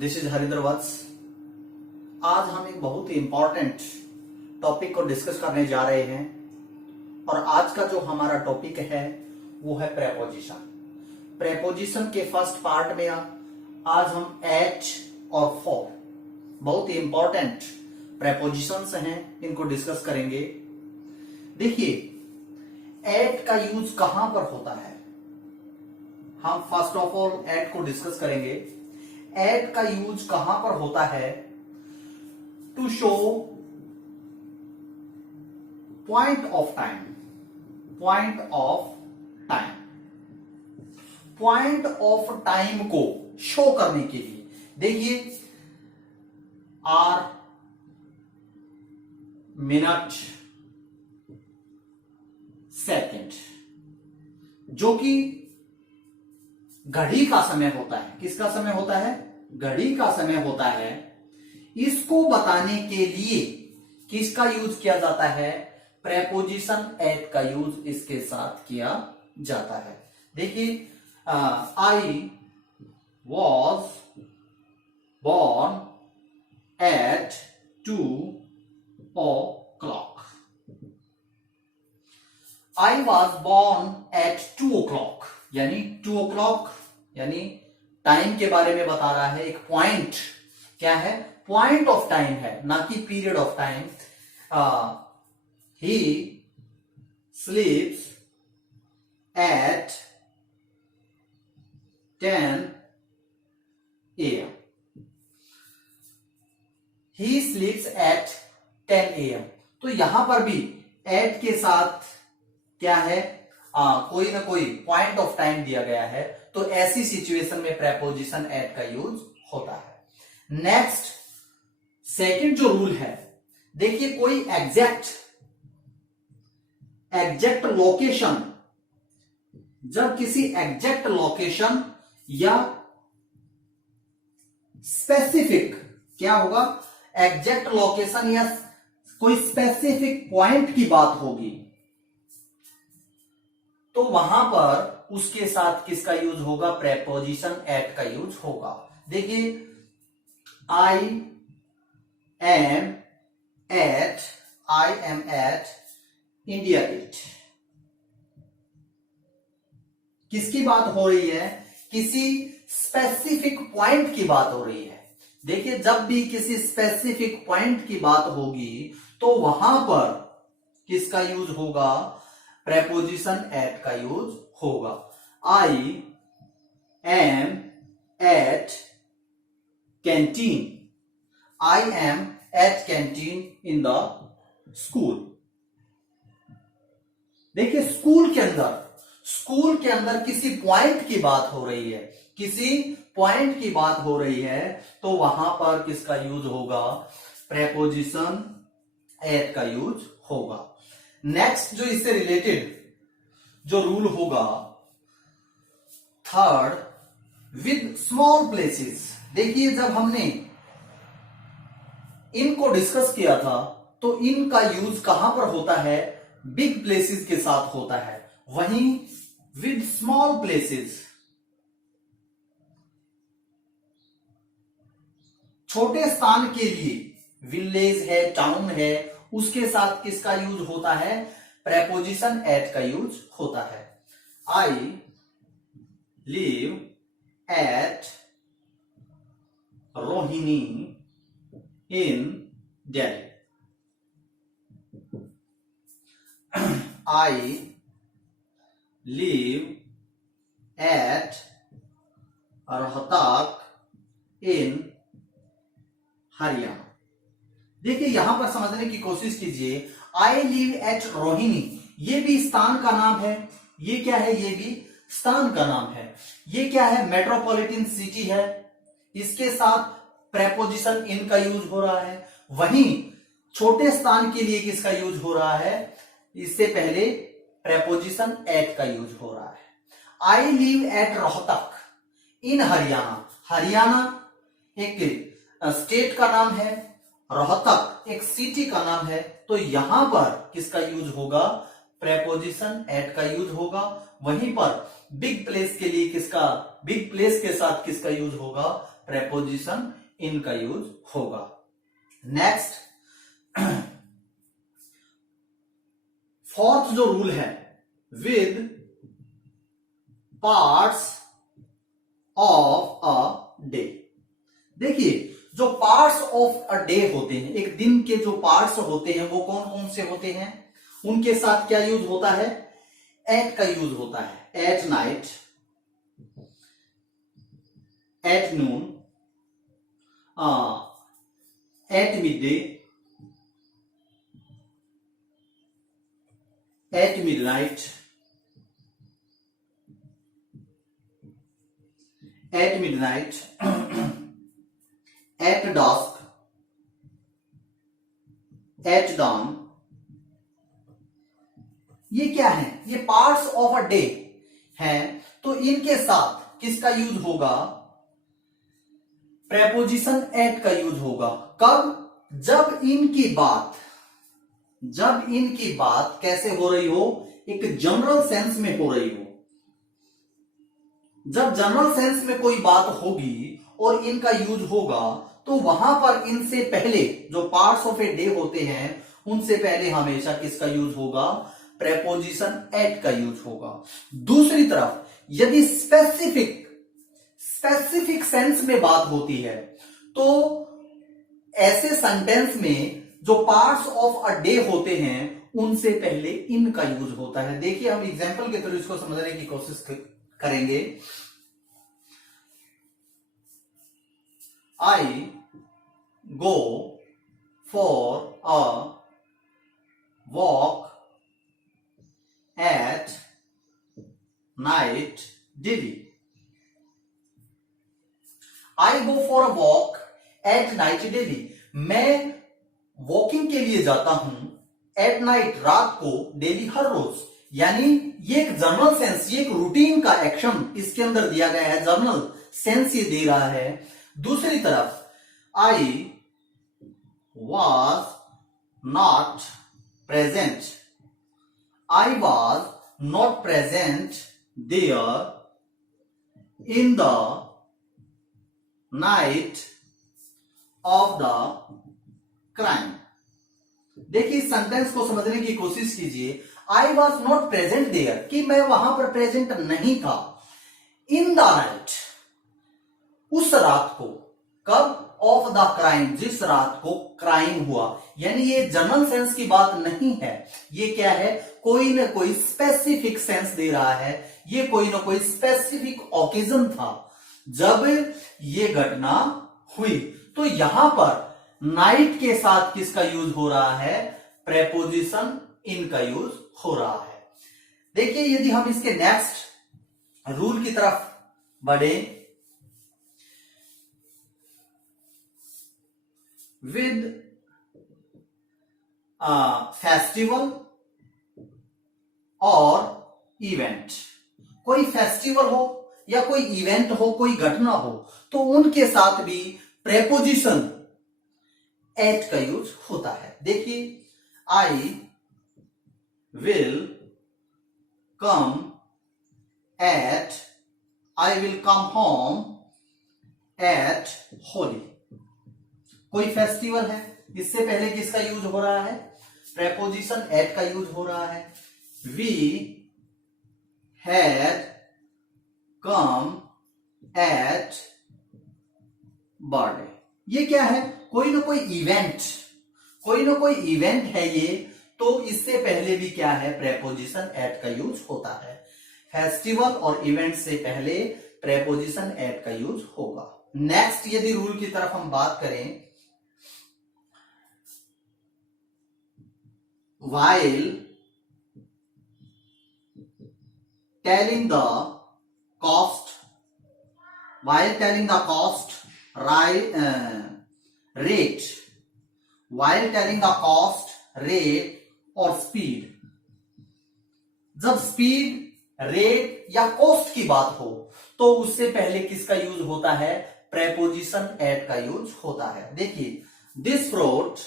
This is Harindra वत्स। आज हम एक बहुत ही इंपॉर्टेंट टॉपिक को डिस्कस करने जा रहे हैं और आज का जो हमारा टॉपिक है वो है प्रेपोजिशन। प्रेपोजिशन के फर्स्ट पार्ट में आज हम एट और फॉर, बहुत ही इंपॉर्टेंट प्रेपोजिशंस हैं, इनको डिस्कस करेंगे। देखिए, एट का यूज कहां पर होता है, हम फर्स्ट ऑफ ऑल एट को डिस्कस करेंगे। एट का यूज कहां पर होता है? To show point of time. Point of time, point of time को शो करने के लिए। देखिए, आर, मिनट, सेकंड, जो कि घड़ी का समय होता है। किसका समय होता है? घड़ी का समय होता है। इसको बताने के लिए किसका यूज किया जाता है? प्रेपोजिशन एट का यूज इसके साथ किया जाता है। देखिए, I was born at 2 o'clock। I was born at 2 o'clock, यानी 2 o'clock यानी टाइम के बारे में बता रहा है। एक पॉइंट क्या है? पॉइंट ऑफ टाइम है, ना कि period of time. He sleeps at 10 AM। He sleeps at 10 AM। तो यहां पर भी एट के साथ क्या है? कोई ना कोई पॉइंट ऑफ टाइम दिया गया है, तो ऐसी सिचुएशन में प्रेपोजिशन एट का यूज होता है। नेक्स्ट, सेकंड जो रूल है, देखिए, कोई एग्जैक्ट लोकेशन, जब किसी एग्जैक्ट लोकेशन या स्पेसिफिक, क्या होगा? एग्जैक्ट लोकेशन या कोई स्पेसिफिक पॉइंट की बात होगी, तो वहां पर उसके साथ किसका यूज होगा? प्रेपोजिशन एट का यूज होगा। देखिए, I am at India Gate. किसकी बात हो रही है? किसी स्पेसिफिक पॉइंट की बात हो रही है। देखिए, जब भी किसी स्पेसिफिक पॉइंट की बात होगी तो वहां पर किसका यूज होगा? प्रेपोजिशन एट का यूज होगा। I am at canteen. I am at canteen in the school. देखिए, स्कूल के अंदर किसी पॉइंट की बात हो रही है, किसी पॉइंट की बात हो रही है, तो वहां पर किसका यूज होगा? प्रेपोजिशन एट का यूज होगा। नेक्स्ट जो इससे रिलेटेड जो रूल होगा, थर्ड, विद स्मॉल प्लेसेस। देखिए, जब हमने इनको डिस्कस किया था तो इनका यूज कहां पर होता है? बिग प्लेसेस के साथ होता है। वहीं विद स्मॉल प्लेसेस, छोटे स्थान के लिए, विलेज है, टाउन है, उसके साथ किसका यूज होता है? प्रेपोजिशन एट का यूज होता है। I live at Rohini in Delhi. I live at Rohtak in Haryana. देखिए, यहां पर समझने की कोशिश कीजिए। आई लिव एट रोहिणी, ये भी स्थान का नाम है। ये क्या है? ये भी स्थान का नाम है। ये क्या है? मेट्रोपॉलिटन सिटी है। इसके साथ प्रेपोजिशन इन का यूज हो रहा है। वहीं छोटे स्थान के लिए किसका यूज हो रहा है? इससे पहले प्रेपोजिशन एट का यूज हो रहा है। I live at Rohtak in Haryana. Haryana एक स्टेट का नाम है, रोहतक एक सिटी का नाम है, तो यहां पर किसका यूज होगा? प्रेपोजिशन एट का यूज होगा। वहीं पर बिग प्लेस के लिए किसका, बिग प्लेस के साथ किसका यूज होगा? प्रेपोजिशन इन का यूज होगा। नेक्स्ट, फोर्थ जो रूल है, with parts of a day. देखिए, जो पार्ट्स ऑफ अ डे होते हैं, एक दिन के जो पार्ट्स होते हैं वो कौन कौन से होते हैं, उनके साथ क्या यूज होता है, एट का यूज होता है। At night, at noon, at mid day, at midnight, at midnight, at dusk, at dawn। ये क्या है, ये पार्ट्स ऑफ अ डे है, तो इनके साथ किसका यूज होगा, प्रेपोजिशन एट का यूज होगा। कब, जब इनकी बात कैसे हो रही हो, एक जनरल सेंस में हो रही हो। जब जनरल सेंस में कोई बात होगी और इनका यूज होगा, तो वहां पर इनसे पहले जो पार्ट्स ऑफ ए डे होते हैं उनसे पहले हमेशा किसका यूज होगा, प्रेपोजिशन एट का यूज होगा। दूसरी तरफ यदि स्पेसिफिक सेंस में बात होती है, तो ऐसे सेंटेंस में जो पार्ट्स ऑफ अ डे होते हैं उनसे पहले इन का यूज होता है। देखिए, हम एग्जांपल के थ्रू इसको समझने की कोशिश करेंगे। I go for a walk at night daily. I go for a walk at night daily. मैं वॉकिंग के लिए जाता हूं एट नाइट, रात को, डेली, हर रोज। यानी ये एक जनरल सेंस, ये एक रूटीन का एक्शन इसके अंदर दिया गया है, जनरल सेंस ये दे रहा है। दूसरी तरफ, I was not present, I was not present there in the night of the crime. देखिए, इस सेंटेंस को समझने की कोशिश कीजिए। I was not present there, कि मैं वहां पर प्रेजेंट नहीं था। इन द नाइट, उस रात को, कब, ऑफ द क्राइम, जिस रात को क्राइम हुआ। यानी ये जनरल सेंस की बात नहीं है, ये क्या है, कोई ना कोई स्पेसिफिक सेंस दे रहा है। ये कोई ना कोई स्पेसिफिक ओकेजन था जब ये घटना हुई। तो यहां पर नाइट के साथ किसका यूज हो रहा है, प्रेपोजिशन इन का यूज हो रहा है। देखिए, यदि हम इसके नेक्स्ट रूल की तरफ बढ़े, विद फेस्टिवल और इवेंट। कोई फेस्टिवल हो या कोई इवेंट हो, कोई घटना हो, तो उनके साथ भी प्रेपोजिशन एट का यूज होता है। देखिए, I will come at, I will come home at Holi. कोई फेस्टिवल है, इससे पहले किसका यूज हो रहा है, प्रेपोजिशन एट का यूज हो रहा है। We had come at birthday. ये क्या है, कोई ना कोई इवेंट है ये, तो इससे पहले भी क्या है, प्रेपोजिशन एट का यूज होता है। फेस्टिवल और इवेंट से पहले प्रेपोजिशन एट का यूज होगा। नेक्स्ट, यदि रूल की तरफ हम बात करें, while telling the cost, rate, while telling the cost, rate और स्पीड। जब स्पीड, रेट या कॉस्ट की बात हो, तो उससे पहले किसका यूज होता है, प्रेपोजिशन एट का यूज होता है। देखिए, this fruit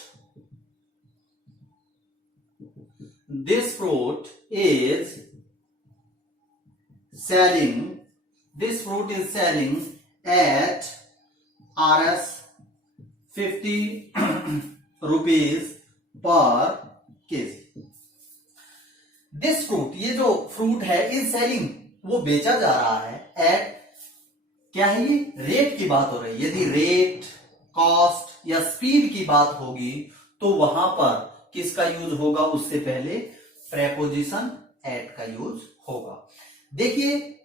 is selling at RS 50 rupees per KG. This fruit, ये जो फ्रूट है, इज सेलिंग, वो बेचा जा रहा है एट, क्या है ये, रेट की बात हो रही है। यदि रेट, कॉस्ट या स्पीड की बात होगी तो वहां पर किसका यूज होगा, उससे पहले प्रेपोजिशन एट का यूज होगा। देखिए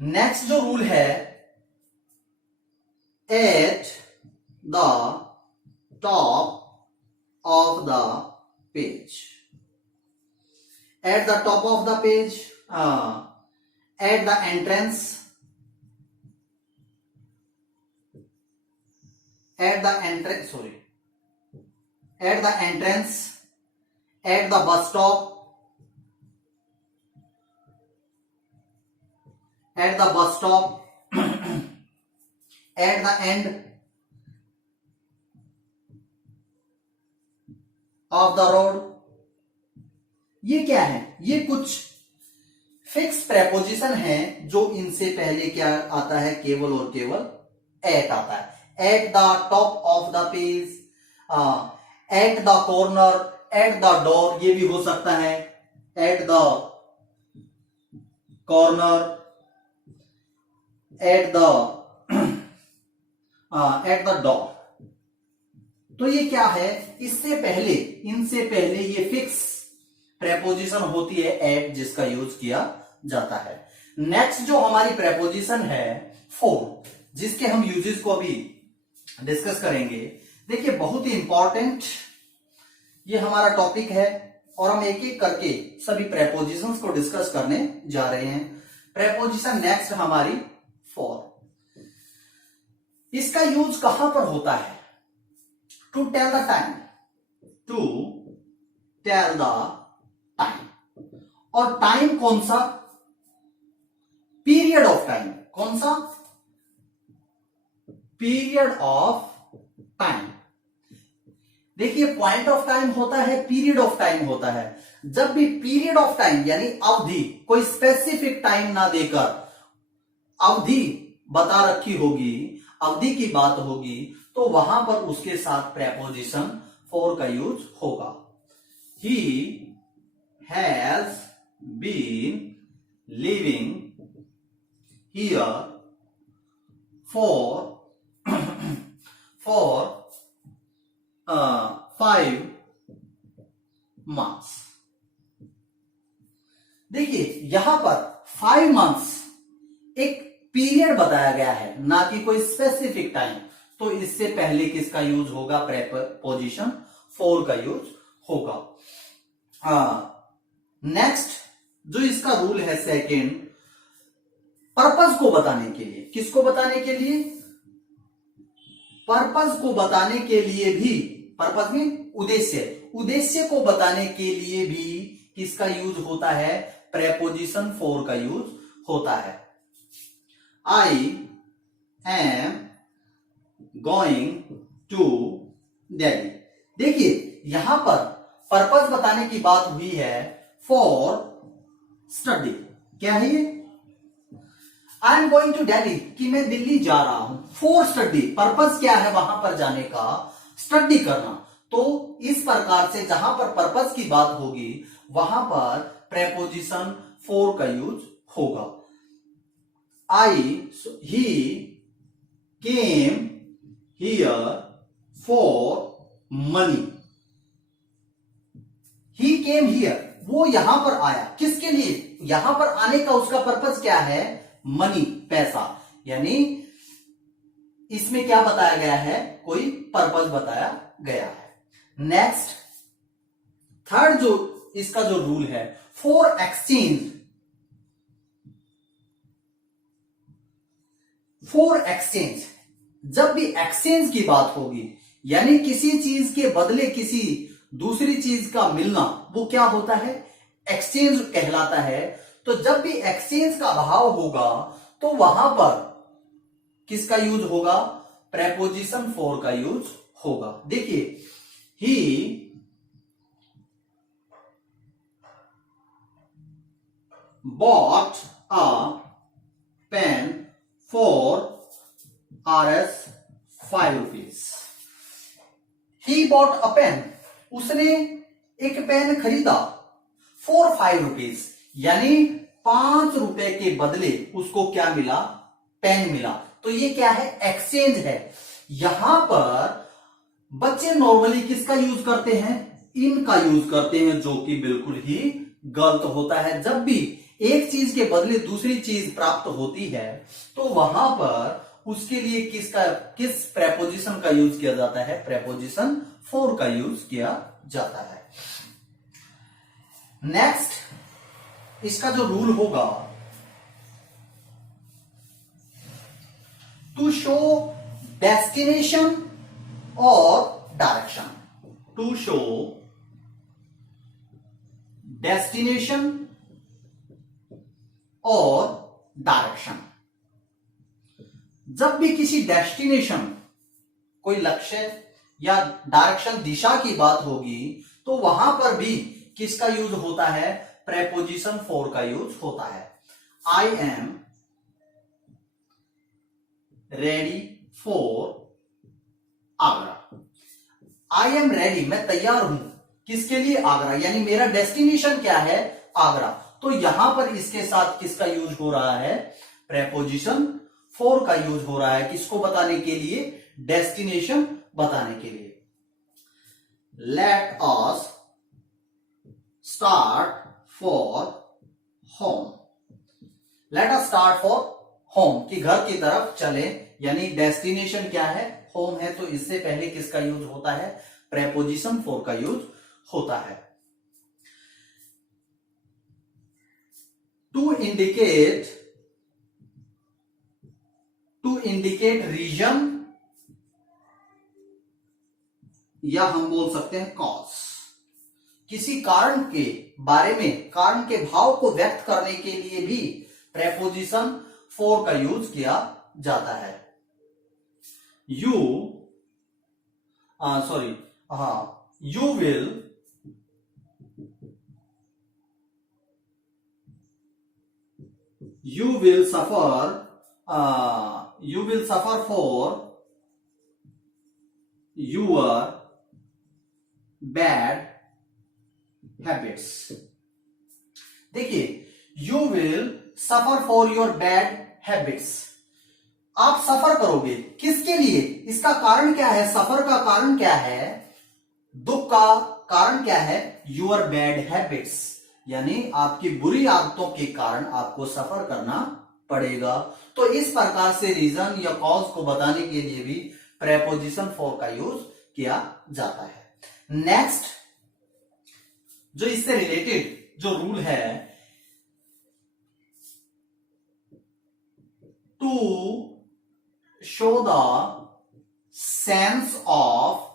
नेक्स्ट जो रूल है, at the top of the page, at the top of the page, at the entrance, at the entrance, sorry, at the entrance, at the bus stop, at the bus stop, at the end of the road। ये क्या है, ये कुछ fix preposition है जो इनसे पहले क्या आता है, केवल और केवल एट आता है। At the top of the page, at the corner, at the door, ये भी हो सकता है, at the corner, at the door। तो ये क्या है, इससे पहले, इनसे पहले ये फिक्स प्रेपोजिशन होती है एट, जिसका यूज किया जाता है। नेक्स्ट जो हमारी प्रेपोजिशन है फॉर, जिसके हम यूजेस को अभी डिस्कस करेंगे। देखिए बहुत ही इंपॉर्टेंट ये हमारा टॉपिक है और हम एक एक करके सभी प्रेपोजिशंस को डिस्कस करने जा रहे हैं। प्रेपोजिशन नेक्स्ट हमारी फॉर, इसका यूज कहां पर होता है, to tell the time, to tell the time. और टाइम कौन सा, पीरियड ऑफ टाइम, कौन सा, पीरियड ऑफ टाइम। देखिए पॉइंट ऑफ टाइम होता है, पीरियड ऑफ टाइम होता है। जब भी पीरियड ऑफ टाइम यानी अवधि, कोई स्पेसिफिक टाइम ना देकर अवधि बता रखी होगी, अवधि की बात होगी, तो वहां पर उसके साथ प्रेपोजिशन फॉर का यूज होगा। He has been living here for 5 months। देखिए यहां पर 5 months एक पीरियड बताया गया है, ना कि कोई स्पेसिफिक टाइम, तो इससे पहले किसका यूज होगा, प्रेपोजिशन फॉर का यूज होगा। नेक्स्ट जो इसका रूल है सेकंड, पर्पस को बताने के लिए, किसको बताने के लिए, पर्पस को बताने के लिए भी, पर्पस में उद्देश्य, उद्देश्य को बताने के लिए भी किसका यूज होता है, प्रेपोजिशन फॉर का यूज होता है। I am going to Delhi. देखिए यहां पर पर्पस बताने की बात हुई है, फॉर स्टडी, क्या है ये, I am going to Delhi, कि मैं दिल्ली जा रहा हूं। फॉर स्टडी, पर्पस क्या है वहां पर जाने का, स्टडी करना। तो इस प्रकार से जहां पर पर्पस की बात होगी वहां पर प्रेपोजिशन फॉर का यूज होगा। He came here for money. He came here, वो यहां पर आया, किसके लिए, यहां पर आने का उसका पर्पस क्या है, मनी, पैसा। यानी इसमें क्या बताया गया है, कोई पर्पस बताया गया है। नेक्स्ट थर्ड जो इसका जो रूल है, फॉर एक्सचेंज, फॉर एक्सचेंज, जब भी एक्सचेंज की बात होगी यानी किसी चीज के बदले किसी दूसरी चीज का मिलना, वो क्या होता है, एक्सचेंज कहलाता है। तो जब भी एक्सचेंज का भाव होगा तो वहां पर किसका यूज होगा, प्रेपोजिशन फॉर का यूज होगा। देखिए he bought a pen for RS 5 rupees. He bought a pen. उसने एक पेन खरीदा for 5 rupees, यानी 5 रुपए के बदले उसको क्या मिला? पेन मिला. तो ये क्या है? एक्सचेंज है. यहां पर बच्चे नॉर्मली किसका यूज करते हैं? इन का यूज करते हैं, जो कि बिल्कुल ही गलत होता है. जब भी एक चीज के बदले दूसरी चीज प्राप्त होती है तो वहां पर उसके लिए किस प्रेपोजिशन का यूज किया जाता है? प्रेपोजिशन फॉर का यूज किया जाता है. नेक्स्ट इसका जो रूल होगा, टू शो डेस्टिनेशन और डायरेक्शन. टू शो डेस्टिनेशन और डायरेक्शन. जब भी किसी डेस्टिनेशन, कोई लक्ष्य या डायरेक्शन, दिशा की बात होगी तो वहां पर भी किसका यूज होता है? प्रेपोजिशन फॉर का यूज होता है. I am ready for Agra. I am ready, मैं तैयार हूं किसके लिए? आगरा. यानी मेरा डेस्टिनेशन क्या है? आगरा. तो यहां पर इसके साथ किसका यूज हो रहा है? प्रेपोजिशन फॉर का यूज हो रहा है. किसको बताने के लिए? डेस्टिनेशन बताने के लिए. Let us start for home. Let us start for home, कि घर की तरफ चले. यानी डेस्टिनेशन क्या है? होम है. तो इससे पहले किसका यूज होता है? प्रेपोजिशन फॉर का यूज होता है. टू इंडिकेट रीजन, या हम बोल सकते हैं कॉज. किसी कारण के बारे में, कारण के भाव को व्यक्त करने के लिए भी प्रेपोजिशन फॉर का यूज किया जाता है. You will suffer for your bad habits. देखिए, you will suffer for your bad habits. आप सफर करोगे किसके लिए? इसका कारण क्या है? सफर का कारण क्या है? दुख का कारण क्या है? your bad habits, यानी आपकी बुरी आदतों के कारण आपको सफर करना पड़ेगा. तो इस प्रकार से रीजन या कॉज को बताने के लिए भी प्रेपोजिशन फॉर का यूज किया जाता है. नेक्स्ट जो इससे रिलेटेड जो रूल है, to show the sense of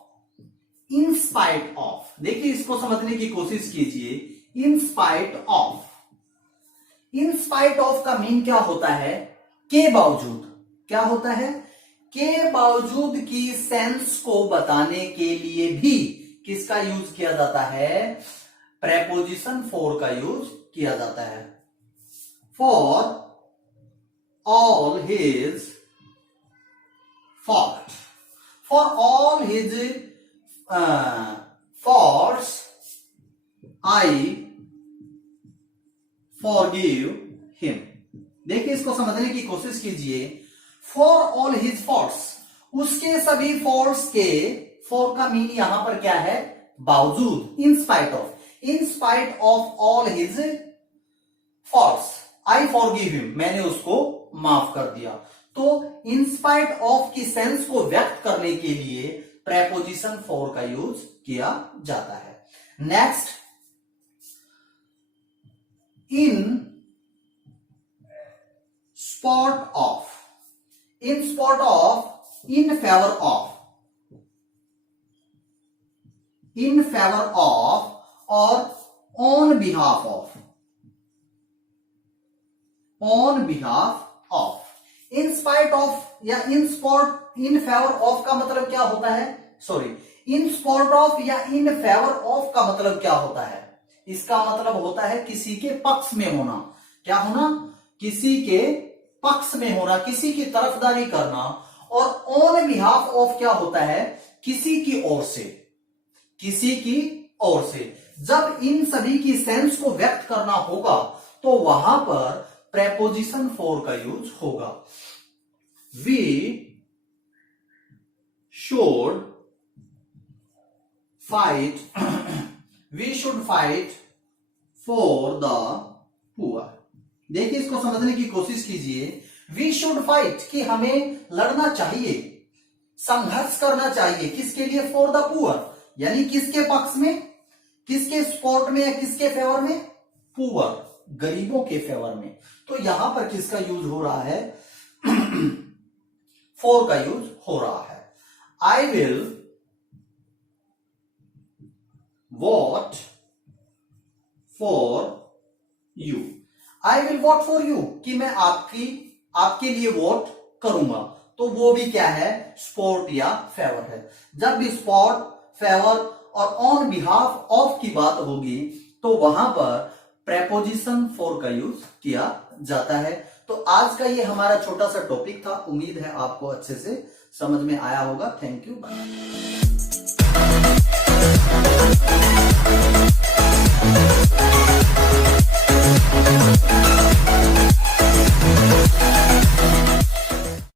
in spite of. देखिए, इसको समझने की कोशिश कीजिए. In spite of, in spite of का मीन क्या होता है? के बावजूद. क्या होता है? के बावजूद की सेंस को बताने के लिए भी किसका यूज किया जाता है? प्रेपोजिशन फॉर का यूज किया जाता है. For all his fault, for all his faults I forgive him. देखिए, इसको समझने की कोशिश कीजिए. फॉर ऑल हिज फॉल्ट्स, उसके सभी फॉल्ट्स के, फॉर का मीन यहां पर क्या है? बावजूद. इन spite of, in spite of all his faults I forgive him, मैंने उसको माफ कर दिया. तो इन स्पाइट ऑफ की सेंस को व्यक्त करने के लिए प्रेपोजिशन फॉर का यूज किया जाता है. Next, in spite of. In spite of, in favour of, in favour of और on behalf of. On behalf of. In spite of या in spite, in favour of का मतलब क्या होता है? इन स्पॉट ऑफ या इन फेवर ऑफ का मतलब क्या होता है? इसका मतलब होता है किसी के पक्ष में होना. क्या होना? किसी के पक्ष में होना, किसी की तरफदारी करना. और ऑन बिहाफ ऑफ क्या होता है, किसी की ओर से, किसी की ओर से। जब इन सभी की सेंस को व्यक्त करना होगा तो वहां पर प्रेपोजिशन फॉर का यूज होगा। We should fight, we should fight for the poor. देखिए इसको समझने की कोशिश कीजिए। वी शुड फाइट कि हमें लड़ना चाहिए, संघर्ष करना चाहिए, किसके लिए, फॉर द पुअर, यानी किसके पक्ष में, किसके सपोर्ट में या किसके फेवर में, पुअर, गरीबों के फेवर में। तो यहां पर किसका यूज हो रहा है, फॉर का यूज हो रहा है। I will vote for you, I will vote for you कि मैं आपके लिए वोट करूंगा। तो वो भी क्या है, सपोर्ट या फेवर है। जब भी सपोर्ट, फेवर और ऑन बिहाफ ऑफ की बात होगी तो वहां पर प्रेपोजिशन फॉर का यूज किया जाता है। तो आज का ये हमारा छोटा सा टॉपिक था। उम्मीद है आपको अच्छे से समझ में आया होगा। Thank you, bye.